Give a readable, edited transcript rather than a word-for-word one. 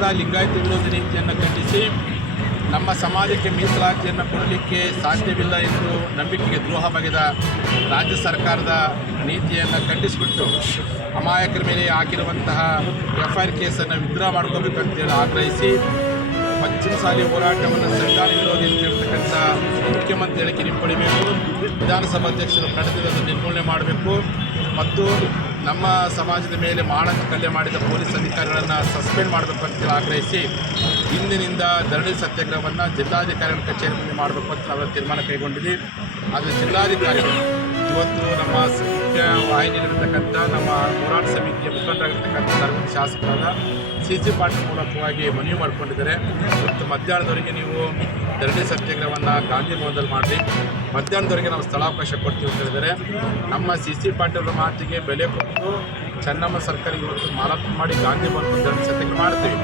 ಸರ್ಕಾರದ ಲಿಂಗಾಯತ ವಿರೋಧಿ ನೀತಿಯನ್ನು ಖಂಡಿಸಿ ನಮ್ಮ ಸಮಾಜಕ್ಕೆ ಮೀಸಲಾತಿಯನ್ನು ಕೊಡಲಿಕ್ಕೆ ಸಾಧ್ಯವಿಲ್ಲ ಎಂದು ನಂಬಿಕೆಗೆ ದ್ರೋಹ ಬಗೆದ ರಾಜ್ಯ ಸರ್ಕಾರದ ನೀತಿಯನ್ನು ಖಂಡಿಸಿಬಿಟ್ಟು ಅಮಾಯಕರ ಮೇಲೆ ಹಾಕಿರುವಂತಹ FIR ಕೇಸನ್ನು ವಿತ್ಡ್ರಾ ಮಾಡ್ಕೋಬೇಕಂತೇಳಿ ಆಗ್ರಹಿಸಿ ಪಶ್ಚಿಮ ಸಾಲಿ ಹೋರಾಟವನ್ನು ಸಂವಿಧಾನ ವಿರೋಧಿ ಅಂತ ಹೇಳ್ತಕ್ಕಂಥ ಮುಖ್ಯಮಂತ್ರಿ ಹೇಳಿಕೆ ಹಿಂಪಡಿಬೇಕು, ವಿಧಾನಸಭಾಧ್ಯಕ್ಷರು ಕಡತವನ್ನು ನಿರ್ಮೂಲನೆ ಮಾಡಬೇಕು ಮತ್ತು ನಮ್ಮ ಸಮಾಜದ ಮೇಲೆ ಮಾನವ ಕಲ್ಯ ಮಾಡಿದ ಪೊಲೀಸ್ ಅಧಿಕಾರಿಗಳನ್ನು ಸಸ್ಪೆಂಡ್ ಮಾಡಬೇಕು ಅಂತೇಳಿ ಆಗ್ರಹಿಸಿ ಇಂದಿನಿಂದ ಧರಣಿ ಸತ್ಯಾಗ್ರಹವನ್ನು ಜಿಲ್ಲಾಧಿಕಾರಿಗಳ ಕಚೇರಿ ಮುಂದೆ ಮಾಡಬೇಕು ಅಂತ ನಾವು ತೀರ್ಮಾನ ಕೈಗೊಂಡಿದ್ದೀವಿ. ಅದು ಜಿಲ್ಲಾಧಿಕಾರಿಗಳು ಇವತ್ತು ನಮ್ಮ ಮುಖ್ಯ ವಾಹಿನಿಯಲ್ಲಿರ್ತಕ್ಕಂಥ ನಮ್ಮ ಹೋರಾಟ ಸಮಿತಿಯ ಮುಖಂಡರಾಗಿರ್ತಕ್ಕಂಥ ಶಾಸಕರಾದ CC ಪಾಟೀಲ್ ಮೂಲಕವಾಗಿ ಮನವಿ ಮಾಡಿಕೊಂಡಿದ್ದಾರೆ. ಇವತ್ತು ಮಧ್ಯಾಹ್ನದವರೆಗೆ ನೀವು ಧರಣಿ ಸತ್ಯಾಗ್ರಹವನ್ನು ಗಾಂಧಿ ಭವನದಲ್ಲಿ ಮಾಡಿ, ಮಧ್ಯಾಹ್ನದವರೆಗೆ ನಾವು ಸ್ಥಳಾವಕಾಶ ಕೊಡ್ತೀವಿ ಅಂತ ಹೇಳಿದರೆ ನಮ್ಮ CC ಪಾಟೀಲ್ ಮಾತಿಗೆ ಬೆಲೆ ಕೊಟ್ಟು ಚೆನ್ನಮ್ಮ ಸರ್ಕಾರ ಇವತ್ತು ಮಾರಾಟ ಮಾಡಿ ಗಾಂಧಿ ಭವನ ಧರಣಿ ಸತ್ಯಾಗ್ರಹ ಮಾಡ್ತೀವಿ.